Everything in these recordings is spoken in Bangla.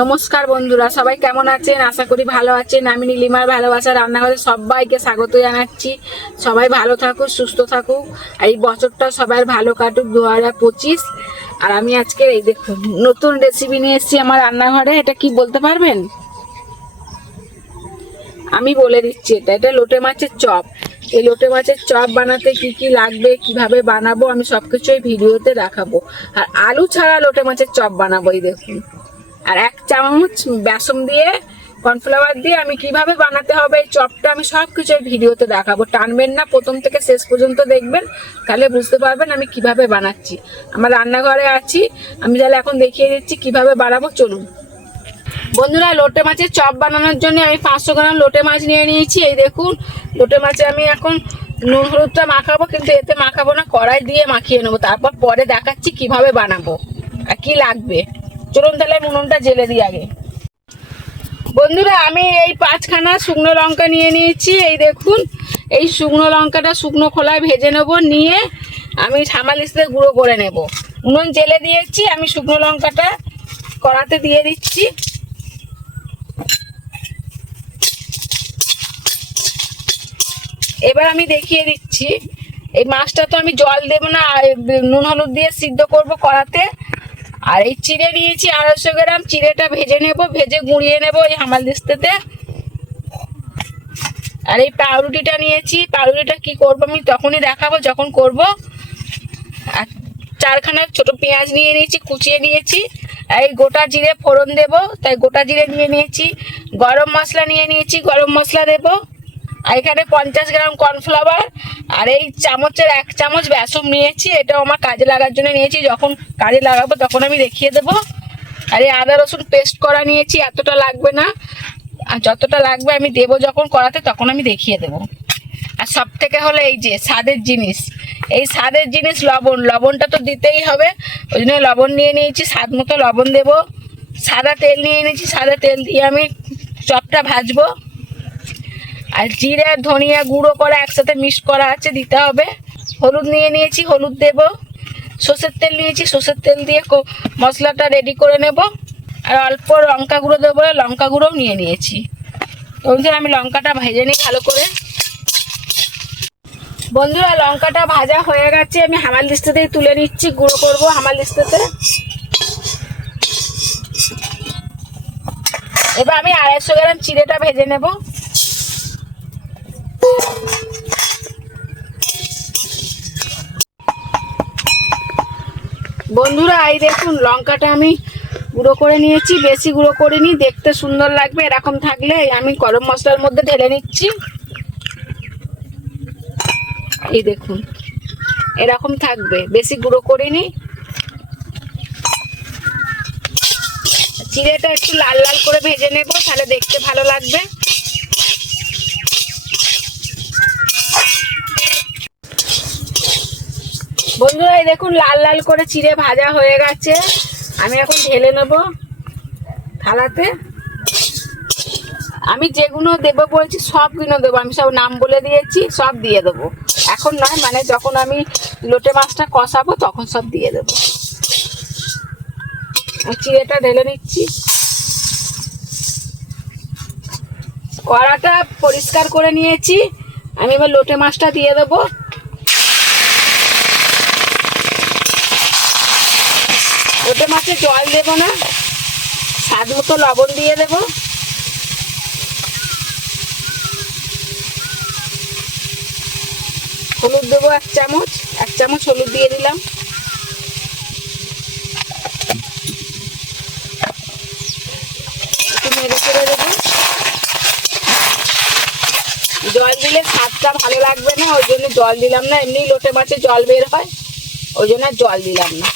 নমস্কার বন্ধুরা, সবাই কেমন আছেন? আশা করি ভালো আছেন। আমি নীলিমার ভালোবাসা রান্নাঘরে সবাইকে স্বাগত জানাচ্ছি। সবাই ভালো থাকুক, সুস্থ থাকুক, আর এই বছরটা সবার ভালো কাটুক 2025। আর আমি আজকে এই দেখুন নতুন রেসিপি নিয়ে এসেছি আমার রান্নাঘরে। এটা কি বলতে পারবেন? আমি বলে দিচ্ছি, এটা লোটে মাছের চপ। এই লোটে মাছের চপ বানাতে কি কি লাগবে, কিভাবে বানাবো, আমি সবকিছু এই ভিডিওতে দেখাবো। আর আলু ছাড়া লোটে মাছের চপ বানাবো। এই দেখুন, আর 1 চামচ বেসন দিয়ে, কর্নফ্লাওয়ার দিয়ে আমি কিভাবে বানাতে হবে এই চপটা আমি সবকিছু এই ভিডিওতে দেখাবো। টানবেন না, প্রথম থেকে শেষ পর্যন্ত দেখবেন, তাহলে বুঝতে পারবেন আমি কিভাবে বানাচ্ছি। আমার রান্নাঘরে আছি, আমি তাহলে এখন দেখিয়ে দিচ্ছি কিভাবে বানাবো। চলুন বন্ধুরা, লোটে মাছের চপ বানানোর জন্য আমি 500 গ্রাম লোটে মাছ নিয়ে নিয়েছি। এই দেখুন, লোটে মাছে আমি এখন নুন হলুদটা মাখাবো, কিন্তু এতে মাখাবো না, কড়াই দিয়ে মাখিয়ে নেবো। তারপর পরে দেখাচ্ছি কিভাবে বানাবো আর কি লাগবে। চলুন তাহলে উনুনটা জেলে দিই আগে। বন্ধুরা, আমি এই 5খানা শুকনো লঙ্কা নিয়ে নিয়েছি। এই দেখুন, এই শুকনো লঙ্কাটা শুকনো খোলায় ভেজে নেব, নিয়ে আমি ঠামালিস্তে গুঁড়ো করে নেব। উনুন জেলে দিয়েছি, আমি শুকনো লঙ্কাটা কড়াতে দিয়ে দিচ্ছি। এবার আমি দেখিয়ে দিচ্ছি, এই মাছটা তো আমি জল দেবো না, নুন হলুদ দিয়ে সিদ্ধ করব কড়াতে। আর এই চিড়ে নিয়েছি 250 গ্রাম, চিড়েটা ভেজে নেব, ভেজে গুঁড়িয়ে নেব এই হামালদিস্তাতে। আর এই পাউরুটিটা নিয়েছি, পাউরুটিটা কি করব আমি তখনই দেখাবো যখন করব। আর 4খানা ছোট পেঁয়াজ নিয়ে নিয়েছি, কুচিয়ে নিয়েছি। এই গোটা জিরে ফোড়ন দেব, তাই গোটা জিরে নিয়ে নিয়েছি। গরম মশলা নিয়ে নিয়েছি, গরম মশলা দেব। আর এখানে 50 গ্রাম কর্নফ্লাওয়ার, আর এই চামচের 1 চামচ বেসন নিয়েছি। এটাও আমার কাজে লাগার জন্য নিয়েছি, যখন কাজে লাগাবো তখন আমি দেখিয়ে দেবো। আর এই আদা রসুন পেস্ট করা নিয়েছি, এতটা লাগবে না, আর যতটা লাগবে আমি দেবো যখন করাতে তখন আমি দেখিয়ে দেবো। আর সব থেকে হলো এই যে স্বাদের জিনিস, এই স্বাদের জিনিস লবণ, লবণটা তো দিতেই হবে, ওই জন্য লবণ নিয়ে নিয়েছি, স্বাদ মতো লবণ দেবো। সাদা তেল নিয়ে নিয়েছি, সাদা তেল দিয়ে আমি চপটা ভাজবো। আর জিরে আর ধনিয়া গুঁড়ো করা একসাথে মিক্স করা আছে, দিতে হবে। হলুদ নিয়ে নিয়েছি, হলুদ দেব। সর্ষের তেল নিয়েছি, সর্ষের তেল দিয়ে মশলাটা রেডি করে নেব। আর অল্প লঙ্কা গুঁড়ো দেবো, লঙ্কা গুঁড়োও নিয়ে নিয়েছি। বন্ধুরা, আমি লঙ্কাটা ভেজে নিই ভালো করে। বন্ধুরা, লঙ্কাটা ভাজা হয়ে গেছে, আমি হামালদিস্তাতেই তুলে নিচ্ছি, গুঁড়ো করবো হামালদিস্তাতে। এবার আমি 250 গ্রাম চিড়েটা ভেজে নেব। বন্ধুরা, এই দেখুন লঙ্কাটা আমি গুঁড়ো করে নিয়েছি, বেশি গুঁড়ো করিনি, দেখতে সুন্দর লাগবে এরকম থাকলে। আমি গরম মশলার মধ্যে ঢেলে নিচ্ছি। এই দেখুন এরকম থাকবে, বেশি গুঁড়ো করিনি। চিড়েটা একটু লাল লাল করে ভেজে নেব, তাহলে দেখতে ভালো লাগবে। বন্ধুরা, এই দেখুন লাল লাল করে চিড়ে ভাজা হয়ে গেছে, আমি এখন ঢেলে নেব থালাতে। আমি যেগুলো দেবো বলছি সবগুলো দেবো, আমি সব নাম বলে দিয়েছি, সব দিয়ে দেবো। এখন নয়, মানে যখন আমি লোটে মাছটা কষাবো তখন সব দিয়ে দেবো। চিড়েটা ঢেলে নিচ্ছি। কড়াটা পরিষ্কার করে নিয়েছি, আমি এবার লোটে মাছটা দিয়ে দেবো। লোটে মাছে জল দেবো না, স্বাদ মতো লবণ দিয়ে দেবো। হলুদ দেবো 1 চামচ, 1 চামচ হলুদ দিয়ে দিলাম। একটু নেড়ে চেড়ে দেবো। জল দিলে স্বাদটা ভালো লাগবে না, ওই জন্য জল দিলাম না। এমনি লোটে মাছে জল বের হয়, ওই জন্য জল দিলাম না।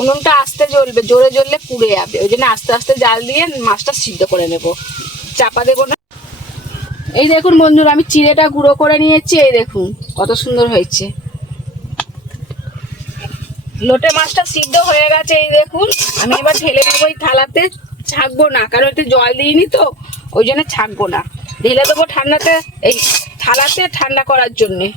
উনুনটা আস্তে জ্বলবে, জোরে জ্বললে পুড়ে যাবে, ওই জন্য আস্তে আস্তে জাল দিয়ে মাছটা সিদ্ধ করে নেব, চাপা দেবো না। এই দেখুন বন্ধুরা, আমি চিড়েটা গুঁড়ো করে নিয়েছি। এই দেখুন কত সুন্দর হয়েছে। লোটে মাছটা সিদ্ধ হয়ে গেছে, এই দেখুন। আমি এবার ঢেলে নেবো এই থালাতে, ছাঁকবো না, কারণ একটু জল দিইনি তো, ওই জন্য ছাঁকবো না। ঢেলে দেবো ঠান্ডাতে, এই থালাতে ঠান্ডা করার জন্যে।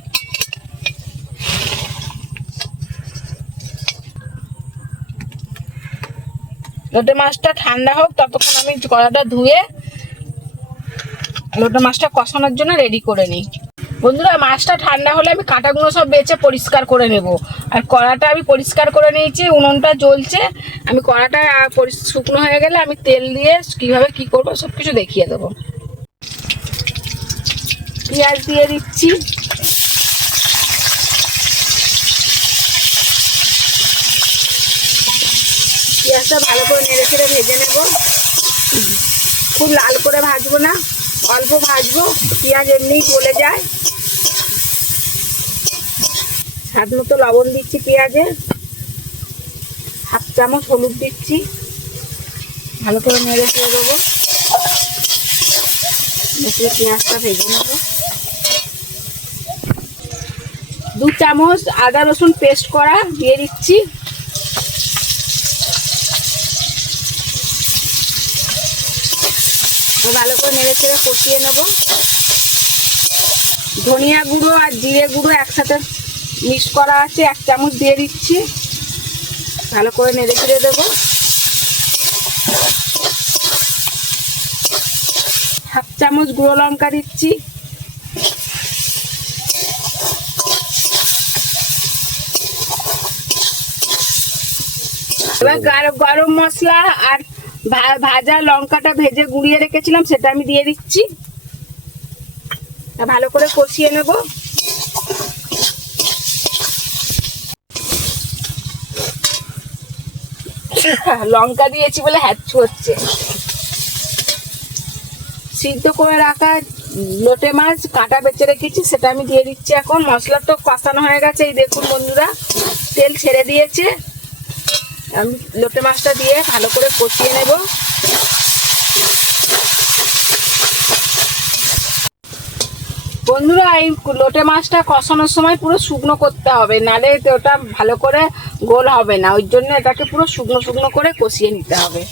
লোটে মাছটা ঠান্ডা হোক, ততক্ষণ আমি কড়াটা ধুয়ে লোটে মাছটা কষানোর জন্য রেডি করে নিই। বন্ধুরা, মাছটা ঠান্ডা হলে আমি কাঁটাগুলো সব বেছে পরিষ্কার করে নেব। আর কড়াটা আমি পরিষ্কার করে নিয়েছি, উনুনটা জ্বলছে। আমি কড়াটা শুকনো হয়ে গেলে আমি তেল দিয়ে কিভাবে কি করব সব কিছু দেখিয়ে দেবো। পেঁয়াজ দিয়ে দিচ্ছি, পেঁয়াজটা ভালো করে নেড়ে চেড়ে ভেজে নেব। খুব লাল করে ভাজবো না, অল্প ভাজবো, পেঁয়াজ এমনিই গলে যায়। স্বাদ মতো লবণ দিচ্ছি পেঁয়াজে, 1/2 চামচ হলুদ দিচ্ছি, ভালো করে নেড়ে চেড়ে দেবো। পেঁয়াজটা ভেজে নেব। 2 চামচ আদা রসুন পেস্ট করা দিয়ে দিচ্ছি। ভালো করে নেড়ে চেড়ে কষিয়ে নেব। ধনিয়া গুঁড়ো আর জিরে গুঁড়ো একসাথে মিক্স করা আছে, 1 চামচ দিয়ে দিচ্ছি। ভালো করে নেড়ে চেড়ে দেবো। 1/2 চামচ গুঁড়ো লঙ্কা দিচ্ছি। এবার গরম মশলা আর ভাজা লঙ্কাটা ভেজে গুঁড়িয়ে রেখেছিলাম সেটা আমি দিয়ে দিচ্ছি। ভালো করে কষিয়ে নেব। লঙ্কা দিয়েছি বলে হ্যাচ্ছু হচ্ছে। সিদ্ধ করে রাখা লোটে মাছ কাঁটা বেঁচে রেখেছি সেটা আমি দিয়ে দিচ্ছি এখন। মশলা তো কষানো হয়ে গেছে, এই দেখুন বন্ধুরা তেল ছেড়ে দিয়েছে। আমি লোটে মাছটা দিয়ে ভালো করে কষিয়ে নেব। বন্ধুরা, এই লোটে মাছটা কষানোর সময় পুরো শুকনো করতে হবে, নালে ওটা ভালো করে গোল হবে না। ওই জন্য এটাকে পুরো শুকনো শুকনো করে কষিয়ে নিতে হবে।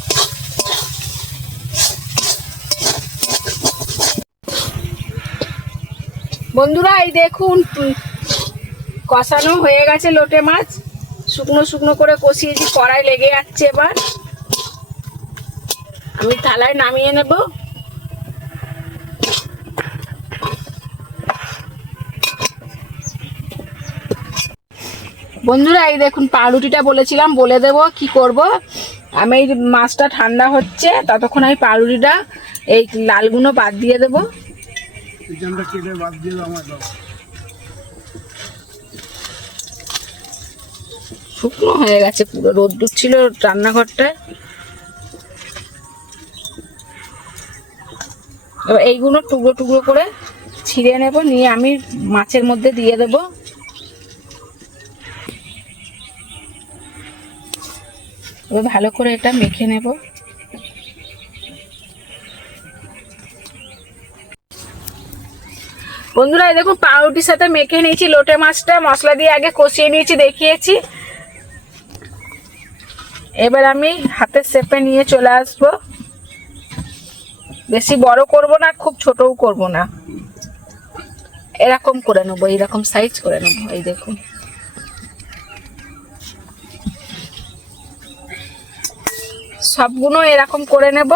বন্ধুরা, এই দেখুন কষানো হয়ে গেছে লোটে মাছ, শুকনো শুকনো করে কষিয়েছি, কড়াই লেগে যাচ্ছে। এবার আমি থালায় নামিয়ে নেব। বন্ধুরা, এই দেখুন পাউরুটিটা বলেছিলাম বলে দেব কি করব। আমি এই মাছটা ঠান্ডা হচ্ছে, ততক্ষণ আমি পাউরুটিটা এই লালগুলো বাদ দিয়ে দেবো। শুকনো হয়ে গেছে, পুরো রোদ্দুর ছিল রান্নাঘরটায়। এবার এইগুলো টুকরো টুকরো করে ছিঁড়ে নেব, নিয়ে আমি মাছের মধ্যে দিয়ে দেবো। এবার ভালো করে এটা মেখে নেব। বন্ধুরা, এই দেখুন পাউরুটির সাথে মেখে নিয়েছি লোটে মাছটা, মশলা দিয়ে আগে কষিয়ে নিয়েছি দেখিয়েছি। এবার আমি হাতের শেপে নিয়ে চলে আসবো। বেশি বড় করব না, খুব ছোটও করব না, এরকম করে নেবো, এইরকম সাইজ করে নেবো। এই দেখুন সবগুলো এরকম করে নেব।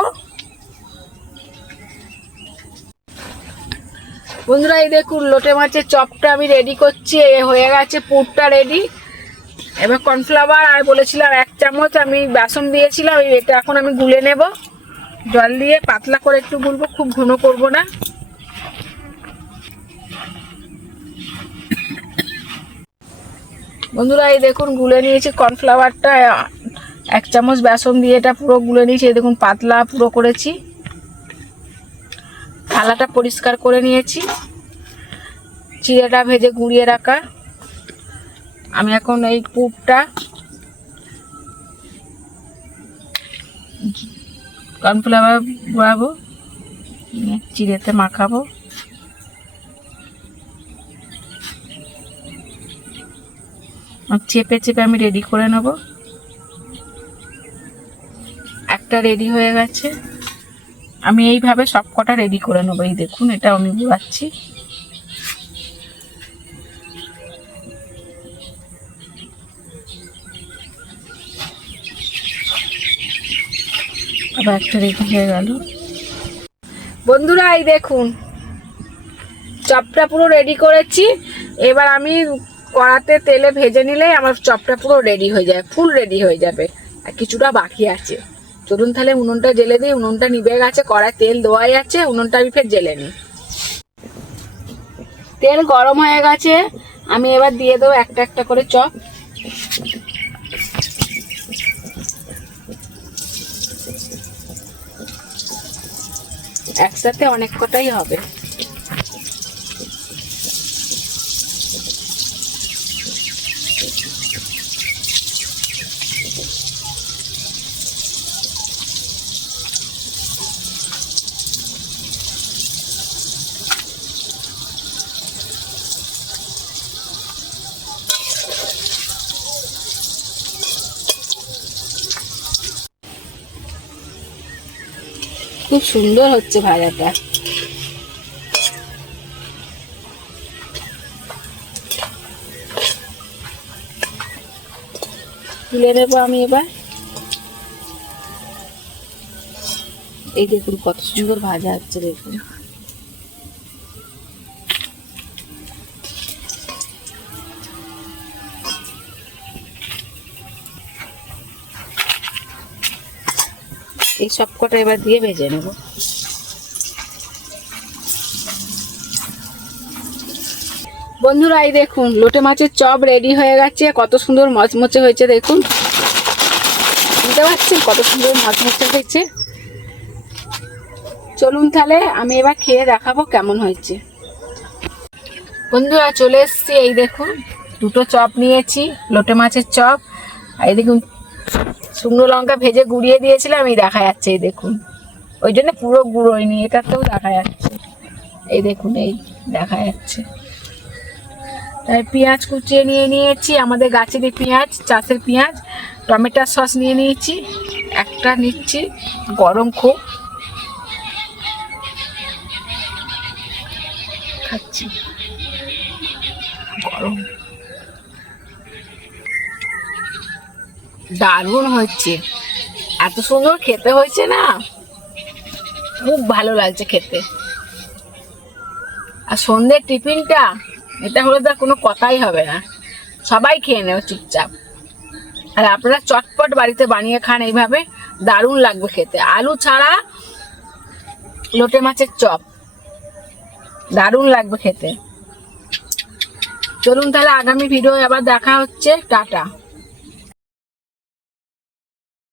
বন্ধুরা, এই দেখুন লোটে মাছের চপটা আমি রেডি করছি, হয়ে গেছে পুরটা রেডি। এবার কর্নফ্লাওয়ার আর বলেছিলাম 1 চামচ আমি বেসন দিয়েছিলাম, এটা এখন আমি গুলে নেব জল দিয়ে, পাতলা করে একটু গুলবো, খুব ঘন করব না। বন্ধুরা, এই দেখুন গুলে নিয়েছি কর্নফ্লাওয়ারটা, 1 চামচ বেসন দিয়ে এটা পুরো গুলে নিয়েছি। এই দেখুন পাতলা পুরো করেছি। থালাটা পরিষ্কার করে নিয়েছি, চিড়েটা ভেজে গুঁড়িয়ে রাখা। আমি এখন এই পুরটা কর্নফ্লাওয়ার গুঁড়াবো, চিড়েতে মাখাবো। চেপে চেপে আমি রেডি করে নেব। একটা রেডি হয়ে গেছে, আমি এইভাবে সবকটা রেডি করে নেবো। এই দেখুন এটা আমি গুঁড়াচ্ছি। আবার একটা রেডি হয়ে গেল। বন্ধুরা এই দেখুন চপটা পুরো রেডি করেছি। এবার আমি কড়াতে তেলে ভেজে নিলেই আমার চপটা পুরো রেডি হয়ে যায়, ফুল রেডি হয়ে যাবে। আর কিছুটা বাকি আছে। চলুন তাহলে উনুনটা জ্বেলে দিই। উনুনটা নিভে গেছে, কড়ায় তেল দেওয়াই আছে, উনুনটা আমি ফের জ্বেলে নিই। তেল গরম হয়ে গেছে, আমি এবার দিয়ে দেবো একটা একটা করে চপ। একসাথে অনেক কটাই হবে। খুব সুন্দর হচ্ছে ভাজাটা। তুলে নেবো আমি এবার। এই দেখুন কত সুন্দর ভাজা হচ্ছে, দেখুন। এই সব কটা এবার দিয়ে ভেজে নেব। বন্ধুরা এই দেখুন লোটে মাছের চপ রেডি হয়ে গেছে। কত সুন্দর মচমচে হয়েছে দেখুন, বুঝতে পারছেন কত সুন্দর মচমচে হয়েছে। চলুন তাহলে আমি এবার খেয়ে দেখাবো কেমন হয়েছে। বন্ধুরা চলে এসছি, এই দেখুন দুটো চপ নিয়েছি, লোটে মাছের চপ। আর এই দেখুন শুকনো লঙ্কা ভেজে গুঁড়িয়ে দিয়েছিলাম, এই দেখা যাচ্ছে, এই দেখুন। ওই জন্য পুরো গুঁড়োয়নি, এটাতেও দেখা যাচ্ছে, এই দেখুন, এই দেখা যাচ্ছে। তাই পেঁয়াজ কুচিয়ে নিয়ে নিয়েছি, আমাদের গাছেরই পেঁয়াজ, চাষের পেঁয়াজ। টমেটো সস নিয়ে নিয়েছি, একটা নিচ্ছি, গরম খুব, খাচ্ছি, গরম, দারুণ হচ্ছে। এত সুন্দর খেতে হয়েছে না, খুব ভালো লাগছে খেতে। আর সন্ধ্যের টিফিনটা এটা হলে তো কোনো কথাই হবে না, সবাই খেয়ে নেবে চুপচাপ। আর আপনারা চটপট বাড়িতে বানিয়ে খান এইভাবে, দারুণ লাগবে খেতে। আলু ছাড়া লোটে মাছের চপ দারুণ লাগবে খেতে। চলুন তাহলে আগামী ভিডিও আবার দেখা হচ্ছে, টাটা।